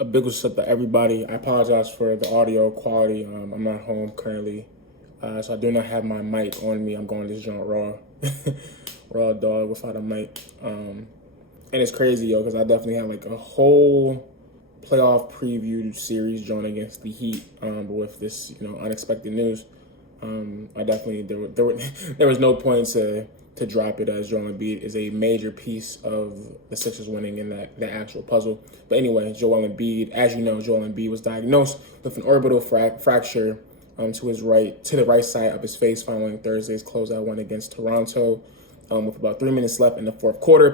A big what's up to everybody. I apologize for the audio quality. I'm not home currently, so I do not have my mic on me. I'm going this joint raw, raw dog without a mic. And it's crazy, yo, because I definitely had like a whole playoff preview series joint against the Heat, but with this, unexpected news, I definitely there was no point to drop it, as Joel Embiid is a major piece of the Sixers winning in that actual puzzle. But anyway, Joel Embiid, as you know, Joel Embiid was diagnosed with an orbital fracture to the right side of his face following Thursday's closeout win against Toronto. With about 3 minutes left in the fourth quarter,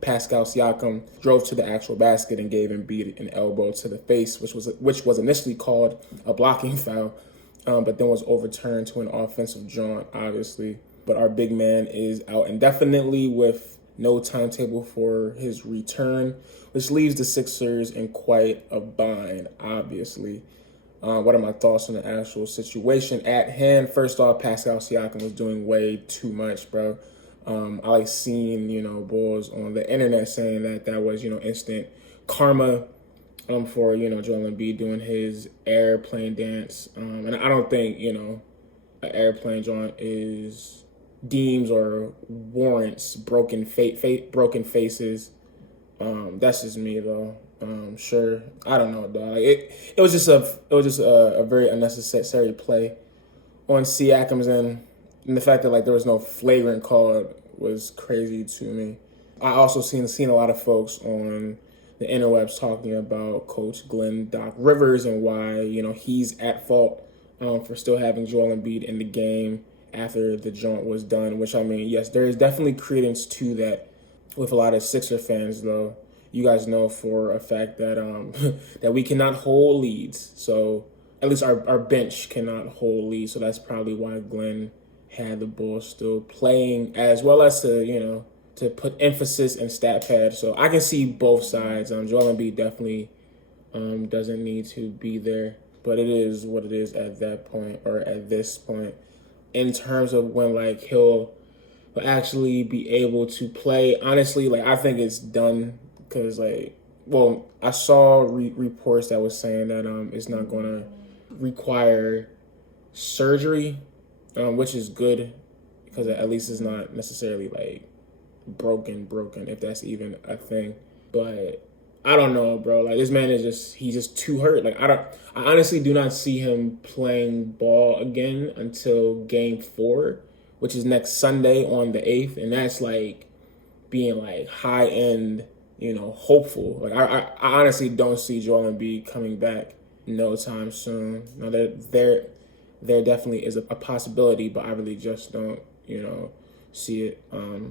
Pascal Siakam drove to the actual basket and gave Embiid an elbow to the face, which was initially called a blocking foul, but then was overturned to an offensive jaunt, obviously. But our big man is out indefinitely with no timetable for his return, which leaves the Sixers in quite a bind, obviously. What are my thoughts on the actual situation at hand? First off, Pascal Siakam was doing way too much, bro. I like seeing, bulls on the internet saying that was, instant karma for, Joel Embiid doing his airplane dance. And I don't think, an airplane joint deems or warrants broken faces. That's just me though. Sure, I don't know, dog. It was just a very unnecessary play on Siakam's end. And the fact that there was no flagrant call was crazy to me. I also seen a lot of folks on the interwebs talking about Coach Doc Rivers and why he's at fault for still having Joel Embiid in the game after the jaunt was done. Which, I mean, yes, there is definitely credence to that with a lot of Sixer fans, though. You guys know for a fact that that we cannot hold leads. So at least our bench cannot hold leads. So that's probably why Glenn had the Bulls still playing, as well as to put emphasis in stat pad. So I can see both sides. Joel Embiid definitely doesn't need to be there, but it is what it is at that point, or at this point, in terms of when he'll actually be able to play. Honestly, I think it's done because I saw reports that was saying that it's not going to require surgery. Which is good because at least it's not necessarily broken, if that's even a thing. But I don't know, bro. This man he's just too hurt. I honestly do not see him playing ball again until Game 4, which is next Sunday on the 8th, and that's being high end, hopeful. I honestly don't see Joel Embiid coming back no time soon. Now there definitely is a possibility, but I really just don't, see it.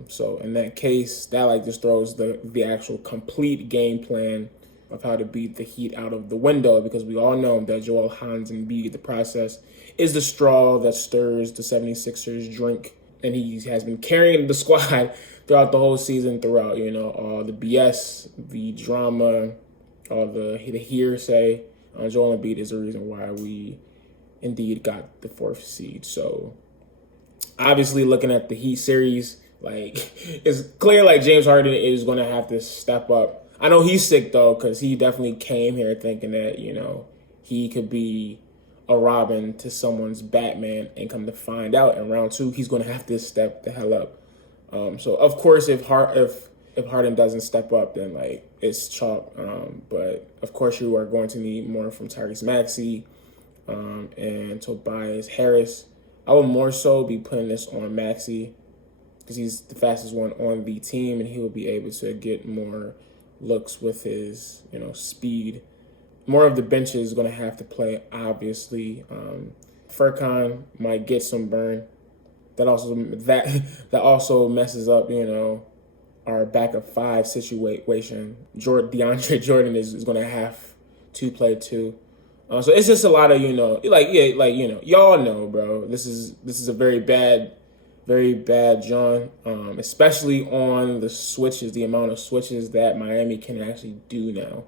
So in that case, that just throws the actual complete game plan of how to beat the Heat out of the window, because we all know that Joel Embiid, the process, is the straw that stirs the 76ers drink, and he has been carrying the squad throughout the whole season, throughout, all the BS, the drama, all the hearsay. Joel Embiid is the reason why we indeed got the 4th seed. So obviously, looking at the Heat series, it's clear James Harden is going to have to step up. I know he's sick though, because he definitely came here thinking that he could be a Robin to someone's Batman, and come to find out in round 2 he's going to have to step the hell up. So of course, if Harden doesn't step up, then it's chalk. But of course, you are going to need more from Tyrese Maxey and Tobias Harris. I would more so be putting this on Maxey because he's the fastest one on the team, and he will be able to get more looks with his, speed. More of the bench is going to have to play, obviously. Furkan might get some burn. That also messes up, our backup 5 situation. DeAndre Jordan is going to have to play too. So it's just a lot of, y'all know, bro. This is a very bad John, especially on the switches, the amount of switches that Miami can actually do now.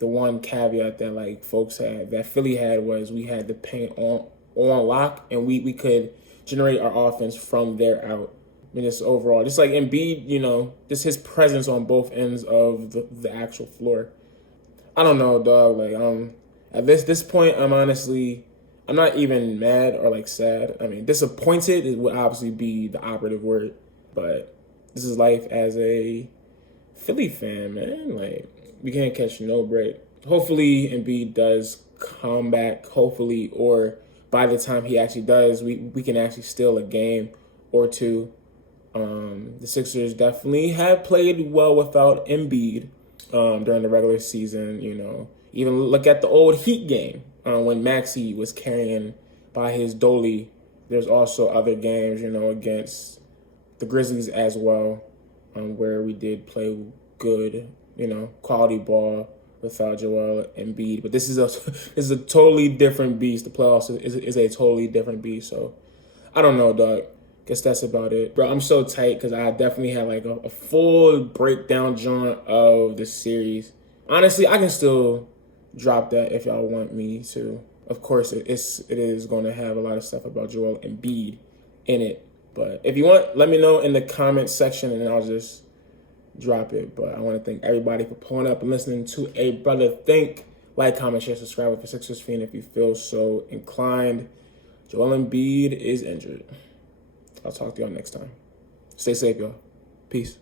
The one caveat that folks had, that Philly had, was we had the paint on lock, and we could generate our offense from there out. I mean, just overall, just Embiid, just his presence on both ends of the actual floor. I don't know, dog. Like, at this point, I'm not even mad or like sad. I mean, disappointed would obviously be the operative word, but this is life as a Philly fan, man. Like, we can't catch no break. Hopefully, Embiid does come back. Hopefully, or by the time he actually does, we can actually steal a game or two. The Sixers definitely have played well without Embiid during the regular season. You know, even look at the old Heat game when Maxey was carrying by his dolly. There's also other games, you know, against the Grizzlies as well, where we did play good, you know, quality ball without Joel Embiid. But this is a this is a totally different beast. The playoffs is a totally different beast. So I don't know, dog. Guess that's about it. Bro, I'm so tight because I definitely had like a full breakdown joint of the series. Honestly, I can still drop that if y'all want me to. Of course, it is going to have a lot of stuff about Joel Embiid in it. But if you want, let me know in the comments section and I'll just drop it. But I want to thank everybody for pulling up and listening to a brother think. Like, comment, share, subscribe if you're Sixers fan if you feel so inclined. Joel Embiid is injured. I'll talk to y'all next time. Stay safe, y'all. Peace.